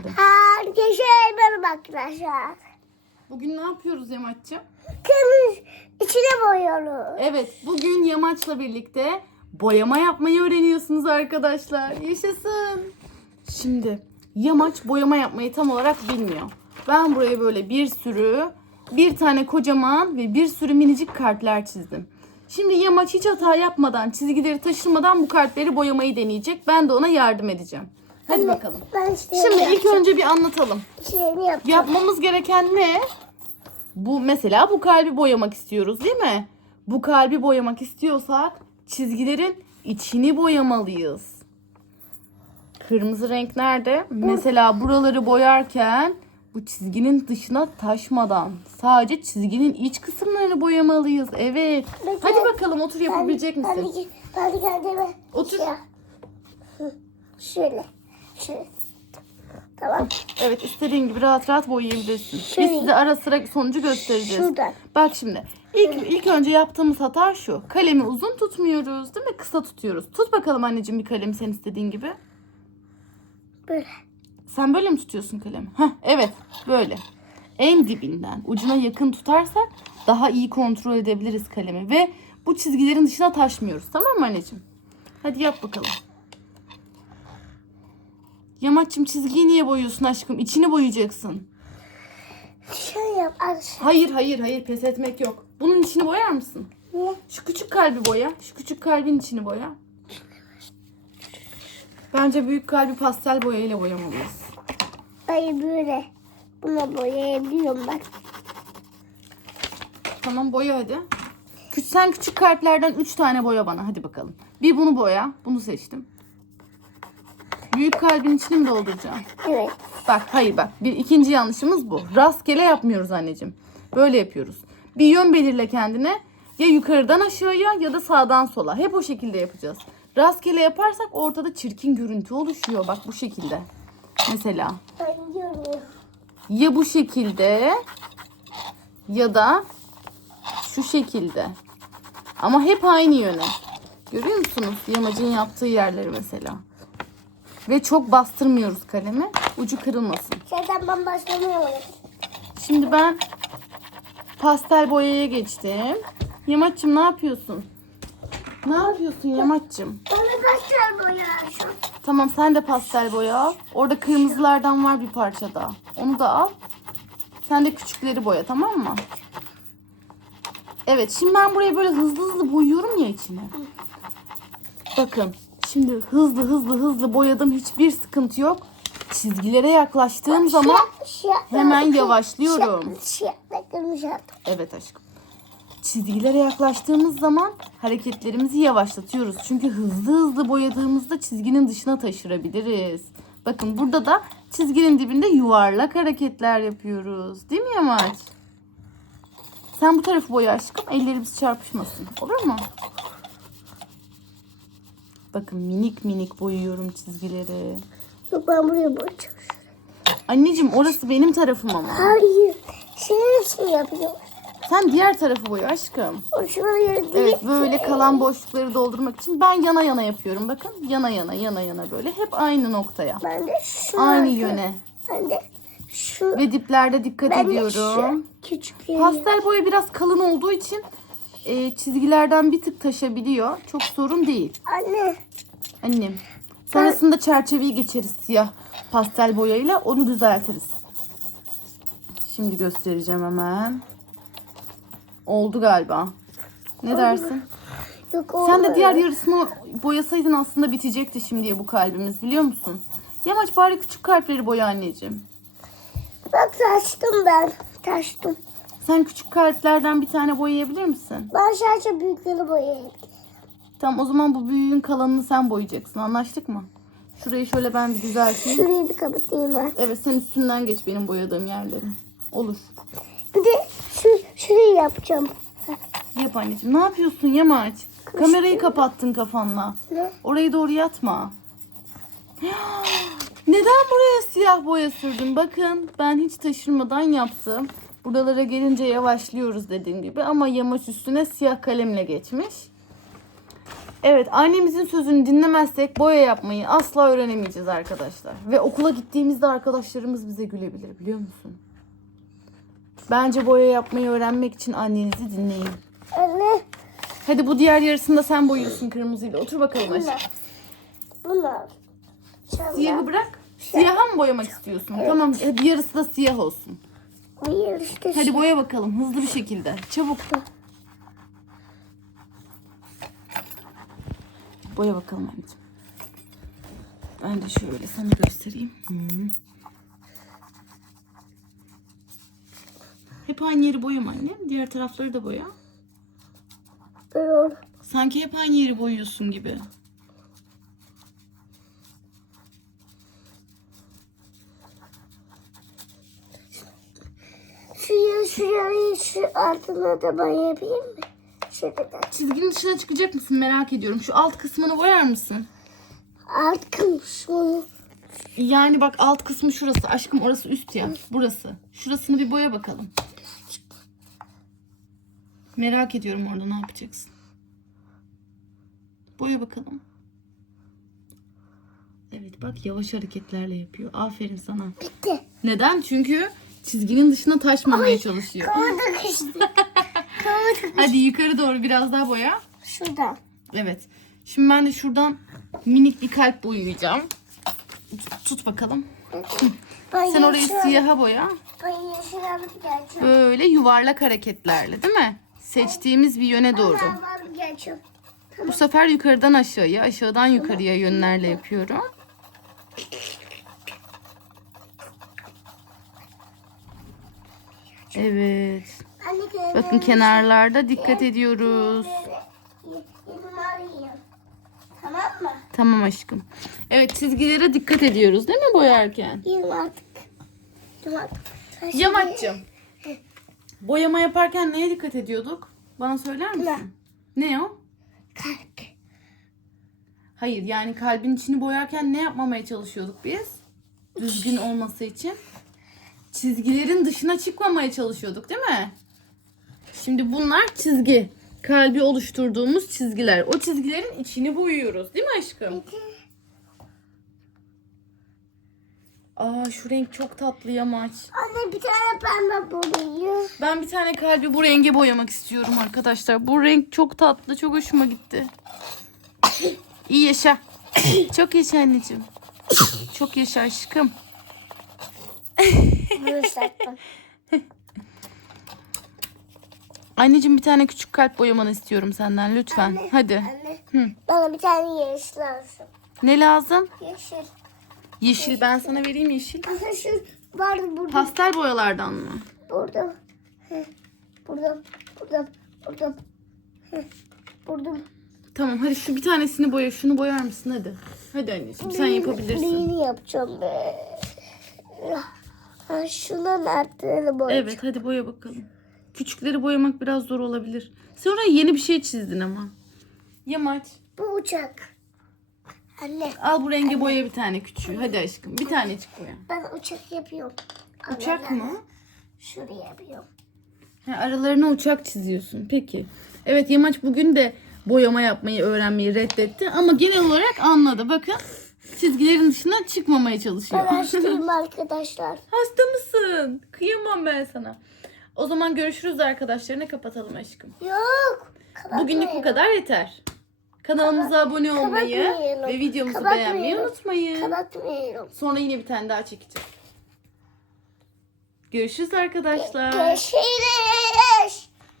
geldim. Herkese merhaba arkadaşlar. Bugün ne yapıyoruz Yamaç'cığım? Temiz içine boyuyoruz. Evet bugün Yamaç'la birlikte boyama yapmayı öğreniyorsunuz arkadaşlar. Yaşasın. Şimdi Yamaç boyama yapmayı tam olarak bilmiyor. Ben buraya böyle bir sürü, bir tane kocaman ve bir sürü minicik kartlar çizdim. Şimdi Yamaç hiç hata yapmadan, çizgileri taşırmadan bu kartları boyamayı deneyecek. Ben de ona yardım edeceğim. Hadi bakalım. Ben işte Şimdi ilk önce bir anlatalım. şeyini yapacağım. Yapmamız gereken ne? Bu mesela bu kalbi boyamak istiyoruz değil mi? Bu kalbi boyamak istiyorsak çizgilerin içini boyamalıyız. Kırmızı renk nerede? Mesela buraları boyarken bu çizginin dışına taşmadan sadece çizginin iç kısımlarını boyamalıyız. Evet. Peki. Hadi bakalım otur yapabilecek Ben misin? ben de kendime Otur. şey- Şöyle. Tamam. Evet istediğin gibi rahat rahat boyayabilirsin. Biz Şöyle. size ara sıra sonucu göstereceğiz. Şuradan. Bak şimdi. İlk, ilk önce yaptığımız hata şu. Kalemi uzun tutmuyoruz değil mi? Kısa tutuyoruz. Tut bakalım anneciğim bir kalemi sen istediğin gibi. Böyle. Sen böyle mi tutuyorsun kalemi? Heh, evet böyle. En dibinden ucuna yakın tutarsak daha iyi kontrol edebiliriz kalemi. Ve bu çizgilerin dışına taşmıyoruz. Tamam mı anneciğim? Hadi yap bakalım. Yamaç'cığım çizgiyi niye boyuyorsun aşkım? İçini boyayacaksın. Şöyle yap. Aşağı. Hayır hayır hayır pes etmek yok. Bunun içini boyar mısın? Niye? Şu küçük kalbi boya. Şu küçük kalbin içini boya. Bence büyük kalbi pastel boyayla boyamalıyız. Hayır böyle. Buna boyayabiliyorum ben. Tamam boya hadi. Sen küçük kalplerden 3 tane boya bana hadi bakalım. Bir bunu boya. Bunu seçtim. Büyük kalbin içini mi dolduracağım? Evet. Bak hayır bak. Bir ikinci yanlışımız bu. Rastgele yapmıyoruz anneciğim. Böyle yapıyoruz. Bir yön belirle kendine. Ya yukarıdan aşağıya ya da sağdan sola. Hep o şekilde yapacağız. Rastgele yaparsak ortada çirkin görüntü oluşuyor. Bak bu şekilde. Mesela ya bu şekilde ya da şu şekilde. Ama hep aynı yöne. Görüyor musunuz? Yamacın yaptığı yerleri mesela. Ve çok bastırmıyoruz kalemi. Ucu kırılmasın. Şeyden ben başlamıyorum. Şimdi ben pastel boyaya geçtim. Yamaç'cığım ne yapıyorsun? Ne yapıyorsun Yamaç'cığım? Bana başlar boya şu. Tamam sen de pastel boya al. Orada kırmızılardan var bir parça daha. Onu da al. Sen de küçükleri boya tamam mı? Evet şimdi ben buraya böyle hızlı hızlı boyuyorum ya içine. Bakın şimdi hızlı hızlı hızlı boyadım hiçbir sıkıntı yok. Çizgilere yaklaştığım zaman hemen yavaşlıyorum. Evet aşkım. Çizgilere yaklaştığımız zaman hareketlerimizi yavaşlatıyoruz. Çünkü hızlı hızlı boyadığımızda çizginin dışına taşırabiliriz. Bakın burada da çizginin dibinde yuvarlak hareketler yapıyoruz. Değil mi Yamaç? Sen bu tarafı boya aşkım. Ellerimiz çarpışmasın. Olur mu? Bakın minik minik boyuyorum çizgileri. Yok ben buraya boyayacağım. Anneciğim orası benim tarafım ama. Hayır. Şey şey yapıyor. Sen diğer tarafı boya aşkım. O şuraya değil. Evet böyle kalan boşlukları doldurmak için ben yana yana yapıyorum. Bakın yana yana yana yana böyle hep aynı noktaya. Ben de şu. Aynı yöne. Ben de şu. Ve diplerde dikkat ben de ediyorum. şu. Küçük yeri. Pastel boya biraz kalın olduğu için e, çizgilerden bir tık taşabiliyor. Çok sorun değil. Anne. Annem. Sonrasında çerçeveyi geçeriz siyah pastel boyayla onu düzeltiriz. Şimdi göstereceğim hemen. Oldu galiba. Ne dersin? Yok Sen de olmadı. diğer yarısını boyasaydın aslında bitecekti şimdiye bu kalbimiz biliyor musun? Yamaç bari küçük kalpleri boya anneciğim. Bak taştım ben. Taştım. Sen küçük kalplerden bir tane boyayabilir misin? Ben sadece büyükleri boyayayım. Tamam o zaman bu büyüğün kalanını sen boyayacaksın anlaştık mı? Şurayı şöyle ben bir düzelteyim. Şurayı bir kapatayım ben. Evet sen üstünden geç benim boyadığım yerleri. Olur. Bir de şu şurayı yapacağım. Yap anneciğim. Ne yapıyorsun Yamaç? Kamerayı kapattın kafanla. Ne? Orayı doğru yatma. Neden buraya siyah boya sürdün? Bakın ben hiç taşırmadan yaptım. Buralara gelince yavaşlıyoruz dediğim gibi ama yamaç üstüne siyah kalemle geçmiş. Evet annemizin sözünü dinlemezsek boya yapmayı asla öğrenemeyeceğiz arkadaşlar. Ve okula gittiğimizde arkadaşlarımız bize gülebilir biliyor musun? Bence boya yapmayı öğrenmek için annenizi dinleyin. Anne. Hadi bu diğer yarısını da sen boyuyorsun kırmızıyla. Otur bakalım aşkım. Şunlar. Siyahı bırak. Siyaha mı boyamak istiyorsun? Tamam hadi yarısı da siyah olsun. Hayır işte. Hadi boya bakalım hızlı bir şekilde. Çabuk. Boya bakalım anneciğim. Ben de şöyle sana göstereyim. Hı. Hep aynı yeri boyama annem. Diğer tarafları da boya. Sanki hep aynı yeri boyuyorsun gibi. Şuraya şu altına da ben yapayım mı? Şu kadar. Çizginin dışına çıkacak mısın merak ediyorum. Şu alt kısmını boyar mısın? Alt şunu. Yani bak alt kısmı şurası. Aşkım orası üst ya. Burası. Şurasını bir boya bakalım. Merak ediyorum orada ne yapacaksın. Boya bakalım. Evet bak yavaş hareketlerle yapıyor. Aferin sana. Bitti. Neden? Çünkü çizginin dışına taşmamaya çalışıyor. Kavurduk işte. Kavurduk. Hadi yukarı doğru biraz daha boya. Şuradan. Evet. Şimdi ben de şuradan minik bir kalp boyayacağım. Tut- Tut bakalım. Ben Sen orayı yeşil- siyaha boya. Ben yeşil alıp geleceğim. Böyle yuvarlak hareketlerle değil mi? Seçtiğimiz bir yöne doğru. Ben alıp geleceğim. Bu sefer yukarıdan aşağıya, aşağıdan yukarıya yönlerle yapıyorum. Evet. Bakın kenarlarda dikkat ediyoruz. Tamam mı? Tamam aşkım. Evet çizgilere dikkat ediyoruz değil mi boyarken? Şimdi- Yamaç'cığım. Boyama yaparken neye dikkat ediyorduk? Bana söyler misin? Ne o? Kalp. Hayır yani kalbin içini boyarken ne yapmamaya çalışıyorduk biz? Düzgün olması için. Çizgilerin dışına çıkmamaya çalışıyorduk değil mi? Şimdi bunlar çizgi. Kalbi oluşturduğumuz çizgiler. O çizgilerin içini boyuyoruz değil mi aşkım? Aa şu renk çok tatlı yamaç. Anne bir tane pembe boyuyor. Ben bir tane kalbi bu renge boyamak istiyorum arkadaşlar. Bu renk çok tatlı. Çok hoşuma gitti. İyi yaşa. Çok yaşa anneciğim. Çok yaşa aşkım. Bunu. Anneciğim bir tane küçük kalp boyamanı istiyorum senden lütfen. Hadi. Anne. Hı. Bana bir tane yeşil lazım. Ne lazım? Yeşil. Yeşil ben sana vereyim yeşil. Anne şu vardı burada. Pastel boyalardan mı? Burada. Heh. Burada. Burada. Burada. Heh. Burada. Tamam hadi şu bir tanesini boya. Şunu boyar mısın hadi. Hadi anneciğim sen yapabilirsin. Birini yapacağım be. Şunun arttığını boy. Evet hadi boya bakalım. Küçükleri boyamak biraz zor olabilir. Sen oraya yeni bir şey çizdin ama. Yamaç. Bu uçak. Anne Al bu renge boya bir tane küçüğü. Hadi aşkım bir tanecik boya. ben uçak yapıyorum. Uçak Anne, mı? Şuraya yapıyorum. Ha, aralarına uçak çiziyorsun. Peki. Evet Yamaç bugün de boyama yapmayı öğrenmeyi reddetti. Ama genel olarak anladı. Bakın çizgilerin dışına çıkmamaya çalışıyor. Ben hastayım arkadaşlar. Hasta mısın? Kıyamam ben sana. O zaman görüşürüz arkadaşlarına kapatalım aşkım. Yok. Bugünlük bu kadar yeter. Kanalımıza abone olmayı kapatmayalım. ve videomuzu Kapatmayalım. beğenmeyi unutmayın. Kapatmıyorum. Sonra yine bir tane daha çekeceğim. Görüşürüz arkadaşlar. Görüşürüz.